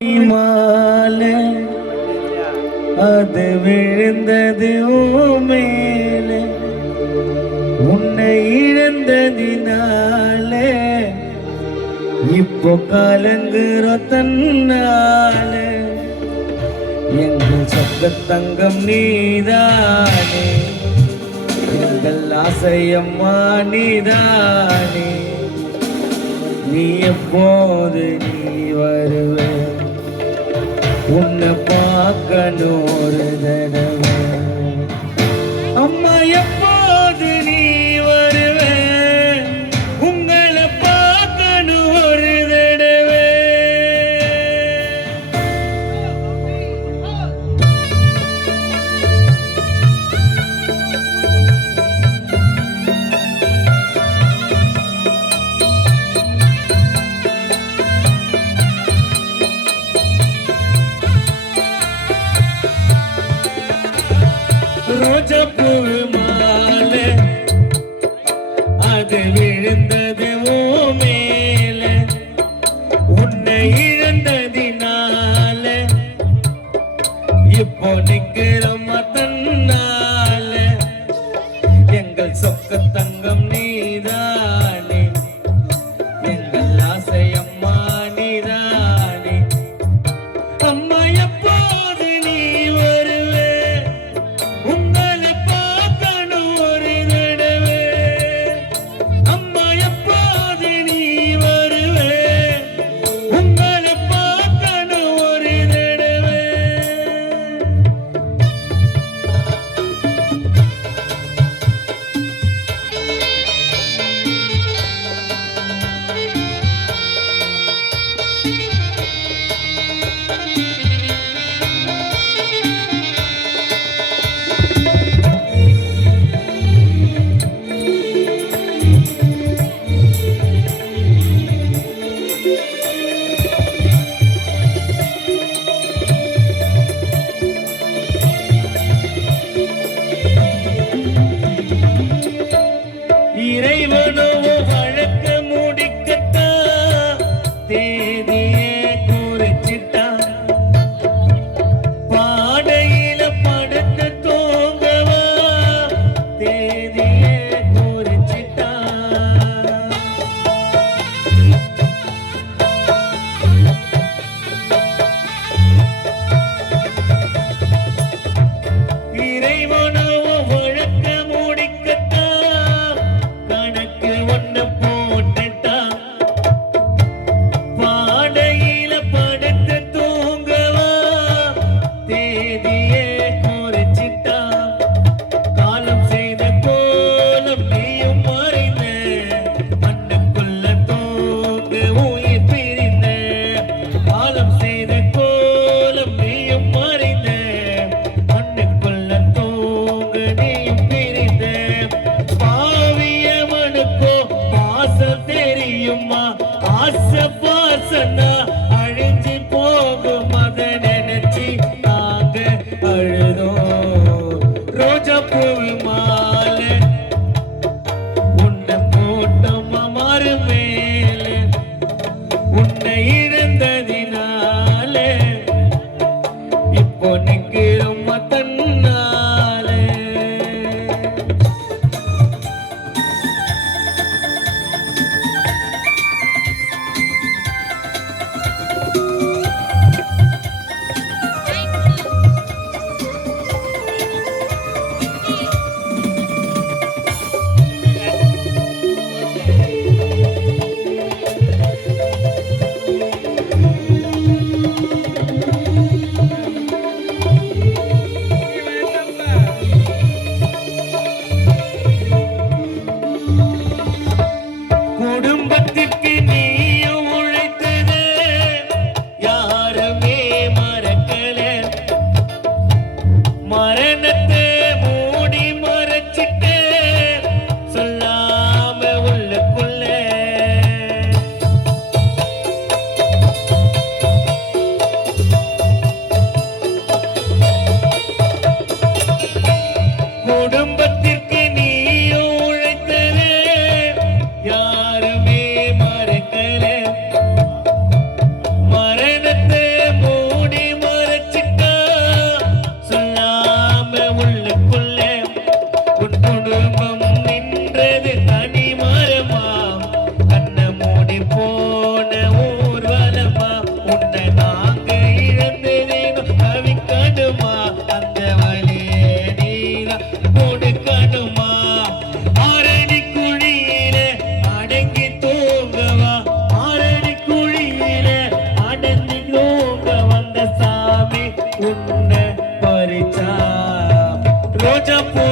மாலை அது விழுந்தது மேலே உன்னை இழந்ததினாலே இப்போ கலங்குற தன்னாலே எங்கள் சொக்க தங்கம் நீதானே எங்கள் ஆசையம்மா நீதானே நீ எப்போது நீ வருவே உன்னை பார்க்கணும் ஒரு தடவை அம்மா எப்போது நீ வருவே உங்களை பார்க்கணும் ஒரு தடவை ரோஜப்பூ மாலை அது விழுந்தது மேல உன்னை இழந்ததினால இப்போ நிக்கிறோம் தன்னால எங்கள் சொக்க தங்கம் நீதானே எங்கள் ஆசையம்மா நீதானே அம்மா எப்போது நீ வருவே உங்களை பார்க்கணும் ஒரு தடவை அம்மா எப்போது நீ வருவே உங்களை பார்க்கணும் ஒரு தடவை இறைவனோ வழக்க முடிக்கட்டா தேதியே குறிச்சிட்டா பாடையில படுத்து தூங்கவா தேதியே குறிச்சிட்டா இறைவனோ வழக்க முடிக்கட்டா கணக்கு ஒண்ணு போட்டுட்டா பாடையில படுத்து தூங்கவா தேதியே குறிச்சிட்டா காலம் செய்த கோலம் நீயும் மறைந்த மண்ணுக்குள்ள தூங்க உயிர் பிரிந்த காலம் செய்த கோலம் நீயும் மறைந்த மண்ணுக்குள்ள தூங்க நீயும் பிரிந்த பாவிய மனுக்கோ பாசம் தெரியுமா ஆசை பாசனா அழிஞ்சு போகும் அதை நினைச்சு நாங்க அழுதோம் ரோஜாப்பூ மாலை உன்னை போட்டோம் மாறு மேலே உன்னை இழந்ததினாலே இப்போ நிற்கிறோம் தன்னாலே உன்னை பறிச்சா ரோஜா பூ